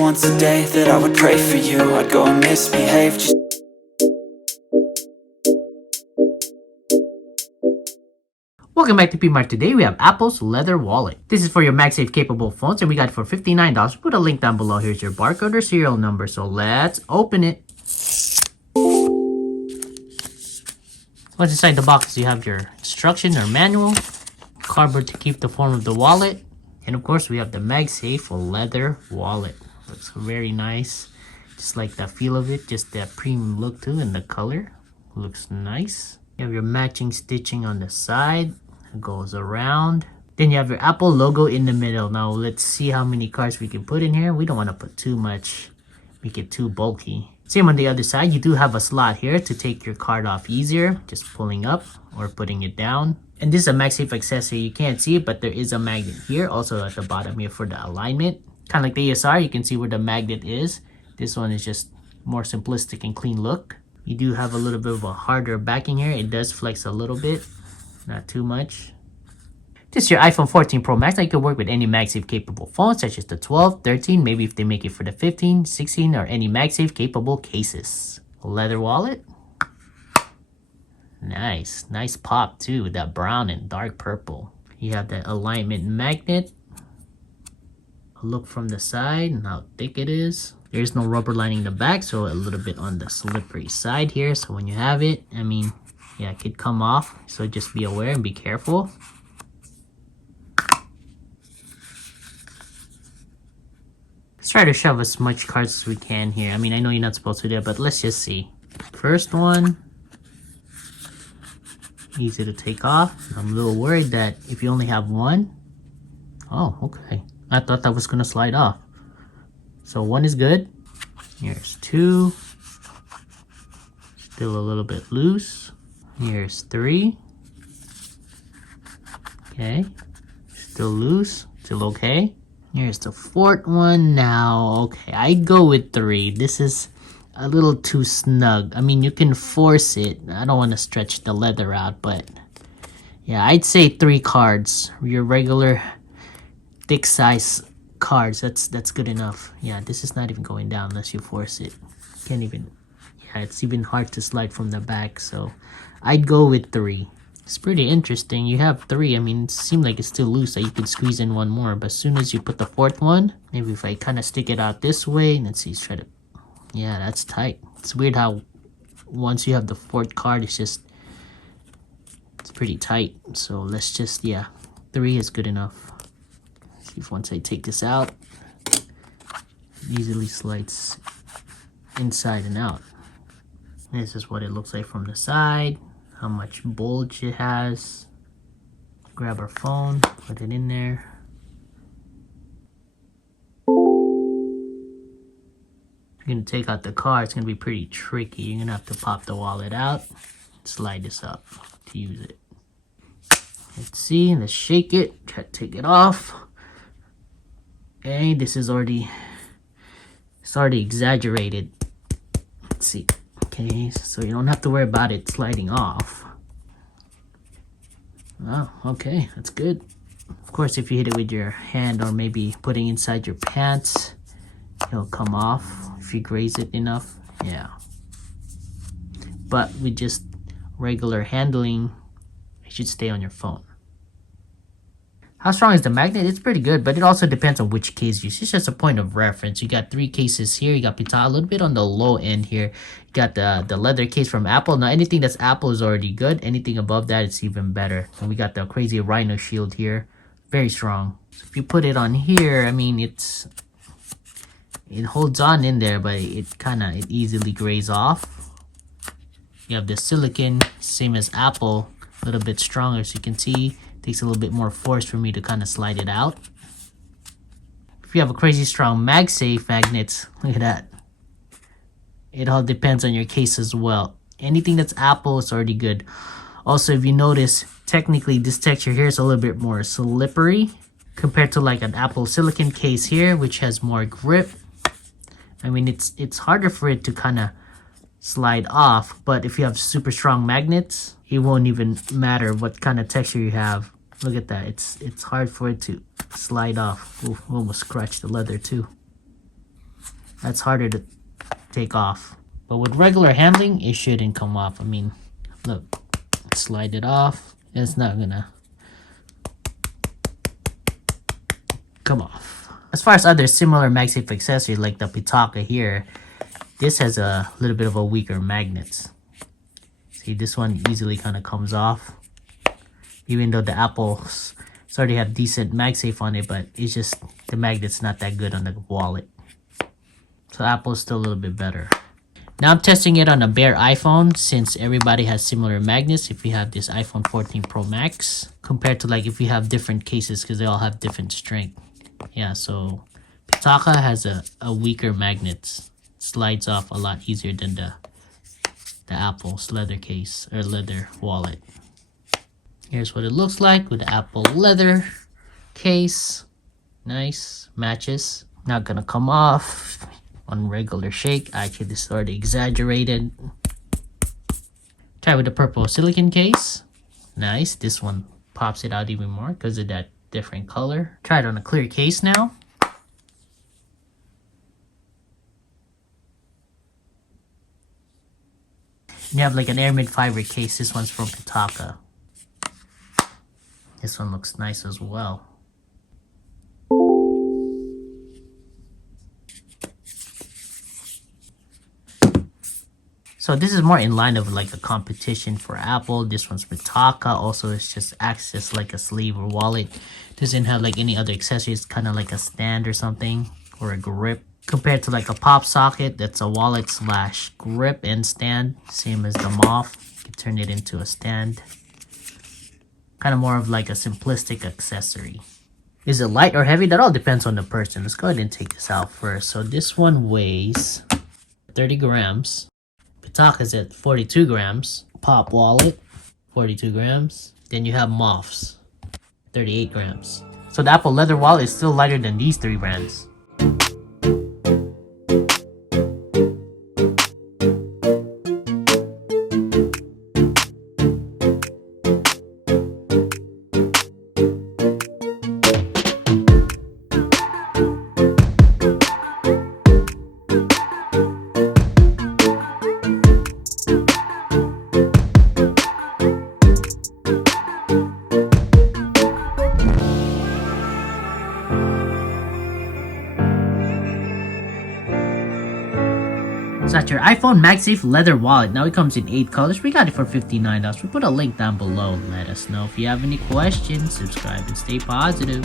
once a day that I would pray for you. I'd go and misbehave just Welcome back to PMart. Today we have Apple's leather wallet. This is for your MagSafe capable phones and we got it for $59. Put a link down below. Here's your barcode or serial number. So let's open it. What's inside the box? You have your instruction or manual, cardboard to keep the form of the wallet, and of course we have the MagSafe leather wallet. Looks very nice. Just like the feel of it, just that premium look too, and the color looks nice. You have your matching stitching on the side. It goes around. Then you have your Apple logo in the middle. Now let's see how many cards we can put in here. We don't want to put too much, make it too bulky. Same on the other side. You do have a slot here to take your card off easier, just pulling up or putting it down. And this is a MagSafe accessory. You can't see it, but there is a magnet here, also at the bottom here for the alignment. Kind of like the ESR, you can see where the magnet is. This one is just more simplistic and clean look. You do have a little bit of a harder backing here. It does flex a little bit, not too much. This is your iPhone 14 Pro Max. Now you can work with any MagSafe capable phones such as the 12, 13, maybe if they make it for the 15, 16, or any MagSafe capable cases. Leather wallet. Nice pop too with that brown and dark purple. You have that alignment magnet. A look from the side and how thick it is. There's no rubber lining the back, so a little bit on the slippery side here. So when you have it, I mean, yeah, it could come off. So just be aware and be careful. Let's try to shove as much cards as we can here. I mean, I know you're not supposed to do it, but let's just see. First one. Easy to take off. I'm a little worried that if you only have one. Oh, okay. I thought that was going to slide off. So one is good. Here's two. Still a little bit loose. Here's three. Okay. Still loose. Still okay. Here's the fourth one now. Okay, I'd go with three. This is a little too snug. I mean, you can force it. I don't want to stretch the leather out, but yeah, I'd say 3 cards. Your regular thick size cards. That's good enough. Yeah, this is not even going down unless you force it. Can't even. Yeah, it's even hard to slide from the back. So I'd go with 3. It's pretty interesting. You have 3. I mean, it seemed like it's still loose, so you could squeeze in one more. But as soon as you put the 4th one, maybe if I kind of stick it out this way, let's see, try to. Yeah, that's tight. It's weird how once you have the 4th card, it's pretty tight. So let's just, yeah, 3 is good enough. See if once I take this out, it easily slides inside and out. This is what it looks like from the side, how much bulge it has. Grab our phone, put it in there. If you're gonna take out the card, it's gonna be pretty tricky. You're gonna have to pop the wallet out, slide this up to use it. Let's see, let's shake it, try to take it off. Okay, this is already, it's already exaggerated. Let's see. Okay, so you don't have to worry about it sliding off. Oh, okay, that's good. Of course, if you hit it with your hand or maybe putting inside your pants, it'll come off if you graze it enough. Yeah. But with just regular handling, it should stay on your phone. How strong is the magnet? It's pretty good, but it also depends on which case you use. It's just a point of reference. You got 3 cases here. You got Pita, a little bit on the low end here. You got the leather case from Apple. Now, anything that's Apple is already good. Anything above that, it's even better. And we got the crazy Rhino shield here. Very strong. So if you put it on here, I mean, it holds on in there, but it easily grays off. You have the silicone, same as Apple, a little bit stronger, so you can see. Takes a little bit more force for me to kind of slide it out. If you have a crazy strong MagSafe magnets, look at that. It all depends on your case as well. Anything that's Apple is already good. Also, if you notice, technically this texture here is a little bit more slippery compared to like an Apple silicone case here, which has more grip. I mean, it's harder for it to kind of slide off, but if you have super strong magnets, it won't even matter what kind of texture you have. Look at that. It's hard for it to slide off. Ooh, almost scratched the leather too. That's harder to take off. But with regular handling, it shouldn't come off. I mean, look, slide it off. It's not gonna come off. As far as other similar MagSafe accessories like the Pitaka here, this has a little bit of a weaker magnet. See, this one easily kind of comes off. Even though the Apples already have decent MagSafe on it, but it's just the magnet's not that good on the wallet. So Apple's still a little bit better. Now I'm testing it on a bare iPhone since everybody has similar magnets if you have this iPhone 14 Pro Max compared to like if you have different cases because they all have different strength. Yeah, so Pitaka has a weaker magnet. Slides off a lot easier than the Apple's leather case or leather wallet. Here's what it looks like with the Apple leather case. Nice, matches. Not gonna come off on regular shake. Actually, this is already exaggerated. Try with the purple silicone case. Nice. This one pops it out even more because of that different color. Try it on a clear case now. And you have like an aramid fiber case. This one's from Pitaka. This one looks nice as well. So this is more in line of like the competition for Apple. This one's Pitaka. Also, it's just acts just like a sleeve or wallet. Doesn't have like any other accessories. Kind of like a stand or something or a grip. Compared to like a pop socket, that's a wallet slash grip and stand. Same as the Moth. You can turn it into a stand. Kind of more of like a simplistic accessory. Is it light or heavy? That all depends on the person. Let's go ahead and take this out first. So this one weighs 30 grams. Pitaka is at 42 grams. Pop wallet, 42 grams. Then you have Moths, 38 grams. So the Apple leather wallet is still lighter than these three brands. So that's your iPhone MagSafe leather wallet. Now it comes in 8 colors. We got it for $59. We put a link down below. Let us know if you have any questions. Subscribe and stay positive.